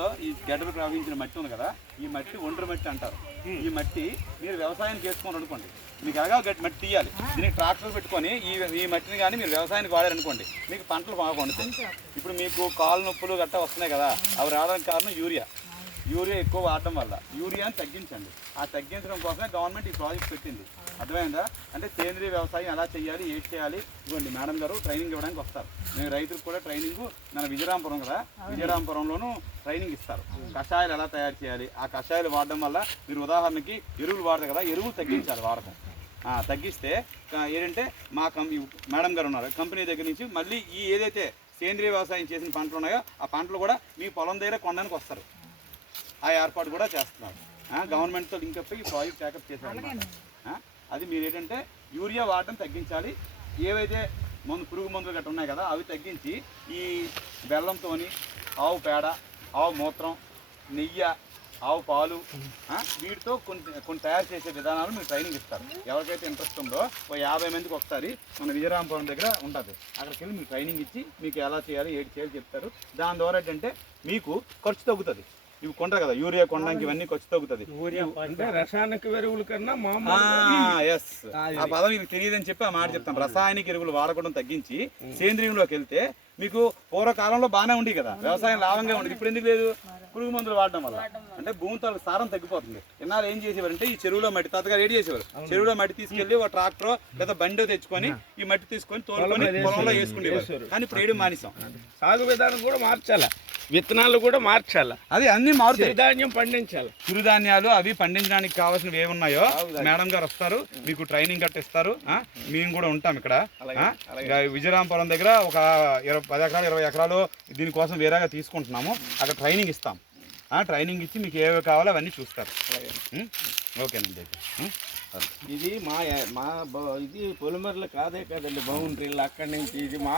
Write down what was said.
ఉందో ఈ గడ్డలు ప్రవహించిన మట్టి ఉంది కదా, ఈ మట్టి ఒండ్రు మట్టి అంటారు. ఈ మట్టి మీరు వ్యవసాయం చేసుకుని అనుకోండి, మీకు ఎలాగా మట్టి తీయాలి, దీనికి ట్రాక్టర్ పెట్టుకొని ఈ మట్టిని కానీ మీరు వ్యవసాయానికి వాడారనుకోండి, మీకు పంటలు బాగా పండుతాయి. ఇప్పుడు మీకు కాలు నొప్పులు గట్టా వస్తున్నాయి కదా, అవి రావడానికి కారణం యూరియా ఎక్కువ వాడటం వల్ల. యూరియాని తగ్గించండి. ఆ తగ్గించడం కోసమే గవర్నమెంట్ ఈ ప్రాజెక్ట్ పెట్టింది. అర్థమైందా? అంటే సేంద్రీయ వ్యవసాయం ఎలా చేయాలి, ఏం చేయాలి, ఇవ్వండి మేడం గారు ట్రైనింగ్ ఇవ్వడానికి వస్తారు. మేము రైతులకు కూడా ట్రైనింగ్, మన విజయరాంపురం కదా, విజయరాంపురంలోనూ ట్రైనింగ్ ఇస్తారు. కషాయాలు ఎలా తయారు చేయాలి, ఆ కషాయాలు వాడడం వల్ల మీరు ఉదాహరణకి ఎరువులు వాడతారు కదా, ఎరువులు తగ్గించాలి వాడకం. తగ్గిస్తే ఏంటంటే మా మేడం గారు ఉన్నారు కంపెనీ దగ్గర నుంచి మళ్ళీ ఈ ఏదైతే సేంద్రీయ వ్యవసాయం చేసిన పంటలు ఉన్నాయో ఆ పంటలు కూడా మీ పొలం దగ్గర కొనడానికి వస్తారు. ఆ ఏర్పాటు కూడా చేస్తున్నారు. గవర్నమెంట్తో లింక్ అప్ ఈ ప్రాజెక్ట్ టేకప్ చేశారు. అది మీరు ఏంటంటే యూరియా వాడటం తగ్గించాలి. ఏవైతే పురుగు మందులు గట్రా ఉన్నాయి కదా అవి తగ్గించి ఈ బెల్లంతో, ఆవు పేడ, ఆవు మూత్రం, నెయ్యి, ఆవు పాలు, వీటితో కొన్ని తయారు చేసే విధానాలు మీరు ట్రైనింగ్ ఇస్తారు. ఎవరికైతే ఇంట్రెస్ట్ ఉందో 50 మందికి ఒకసారి మన విజయరాంపురం దగ్గర ఉంటుంది. అక్కడికి వెళ్ళి మీకు ట్రైనింగ్ ఇచ్చి మీకు ఎలా చేయాలి, ఏంటి చేయాలి చెప్తారు. దాని ద్వారా ఏంటంటే మీకు ఖర్చు తగ్గుతుంది. ఇవి కొంటారు కదా యూరియా కొనడానికి, ఇవన్నీ ఖర్చు తగ్గుతుంది. రసాయనిక ఎరువుల కన్నా ఎస్, ఆ పదం మీకు తెలియదని చెప్పి ఆ మాట చెప్తాను. రసాయనిక ఎరువులు వాడకూడదు తగ్గించి సేంద్రియంలోకి వెళ్తే మీకు పూర్వకాలంలో బాగానే ఉంది కదా, వ్యవసాయం లాభంగా ఉండేది. ఇప్పుడు ఎందుకు లేదు? పురుగు మందులు వాడడం వల్ల. అంటే భూమితో సారం తగ్గిపోతుంది. ఇన్నాళ్ళు ఏం చేసేవారు అంటే ఈ చెరువులో మట్టి తాతగారు ఏం చేసేవారు, చెరువులో మట్టి తీసుకెళ్లి ఒక ట్రాక్టర్ లేదా బండి తెచ్చుకొని ఈ మట్టి తీసుకొని తోలుకొని పొలంలో వేసుకునేవారు. కానీ ఇప్పుడు వేయడం మానేసాం. సాగు విధానం కూడా మార్చాలి, విత్తనాలు కూడా మార్చాలి, అది అన్ని మారుతాయి. చిరుధాన్యం పండించాలి. చిరుధాన్యాలు అవి పండించడానికి కావాల్సినవి ఏమున్నాయో మేడం గారు వస్తారు, మీకు ట్రైనింగ్ కట్టిస్తారు. మేము కూడా ఉంటాం ఇక్కడ విజయరాంపురం దగ్గర. ఒక 10 ఎకరాలు 20 ఎకరాలు దీనికోసం వేరేగా తీసుకుంటున్నాము. అక్కడ ట్రైనింగ్ ఇస్తాం. ట్రైనింగ్ ఇచ్చి మీకు ఏవి కావాలో అవన్నీ చూస్తారు. ఓకేనండి. ఇది ఇది పొలిమర్లు కాదండి, బౌండరీలు అక్కడి నుంచి ఇది మా